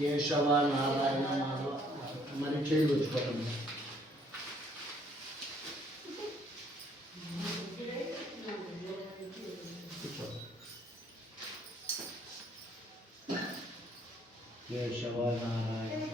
కేశవ నారాయణ మాధవ మరి చేతులు వచ్చుకోవటం కేశవ నారాయణ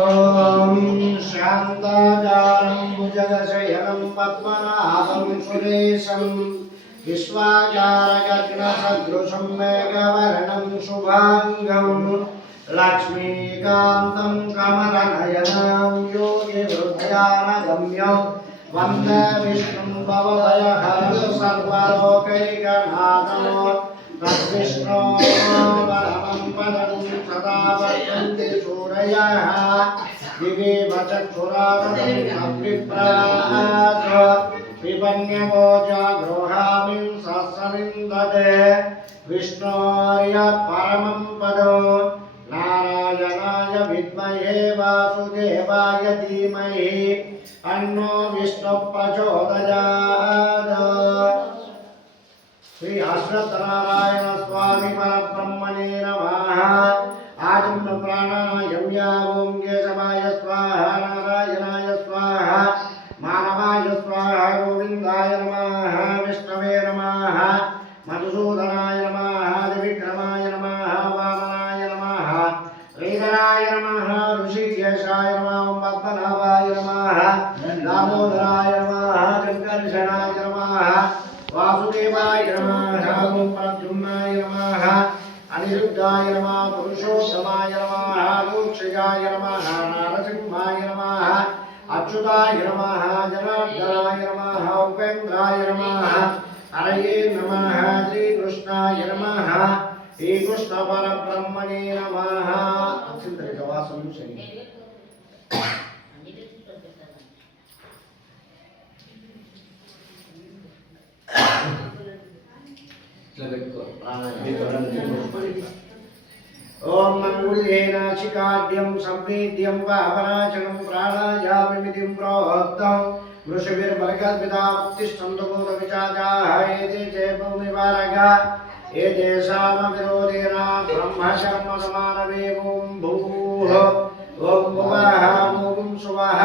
ఓం శాంతాకారం భుజగశయనం పద్మనాభం సురేశం విశ్వాకారగగనసదృశం మేఘవర్ణం శుభాంగం లక్ష్మీకాంతం కమలనయనం యోగి హృదయానగమ్యం వందే విష్ణుం భవభయహరం సర్వలోకైకనాథం తద్విష్ణో పరమం పదం సదా వర్తంతి సూరయః దివేవ చక్షురాదం అభిప్రాయాత్ విపన్యమోచా గృహామిం సస్సమిందతే విష్ణోర్య పరమం పదం నారాయణాయ విద్మహే వాసుదేవాయ ధీమహి తన్నో విష్ణు ప్రచోదయాత్ श्री अश्वत्थनारायण स्वामी परब्रह्मणे नमः आजन्म प्राणायाम ओम केशवाय स्वाहा नारायणाय स्वाहा मानवाय स्वाहा गोविंदाय नमः विष्णवे नमः मधुसूदनाय नमः त्रिविक्रमाय नमः वामनाय नमः श्रीधराय नमः ऋषिकेशाय नमः पद्मनाभाय नमः दामोदराय नमः कंकर्षणाय नमः वासुदेवाय नमः ओम प्रद्युम्नाय नमः अनिरुद्धाय नमः पुरुषोत्तमाय नमः लोक्षयाय नमः नारसिंहाय नमः अच्युताय नमः जनार्दनाय नमः उपेन्द्राय नमः हरये नमः श्रीकृष्णाय नमः श्रीकृष्ण परब्रह्मणे नमः अक्षिंतरिकवासं शनि ओम मंगुल्येन शिकाद्यं संवेद्यं वावनाचनं प्राणायामिमितिं प्रोक्तं वृषभिर्बलगद्विदामुत्तिष्ठन्तु भूतविचाजाः एते च भूमिवारगा एतेषामविरोधेन ब्रह्मशर्मसमानवेवं भूः ओम भुवः ओम सुवः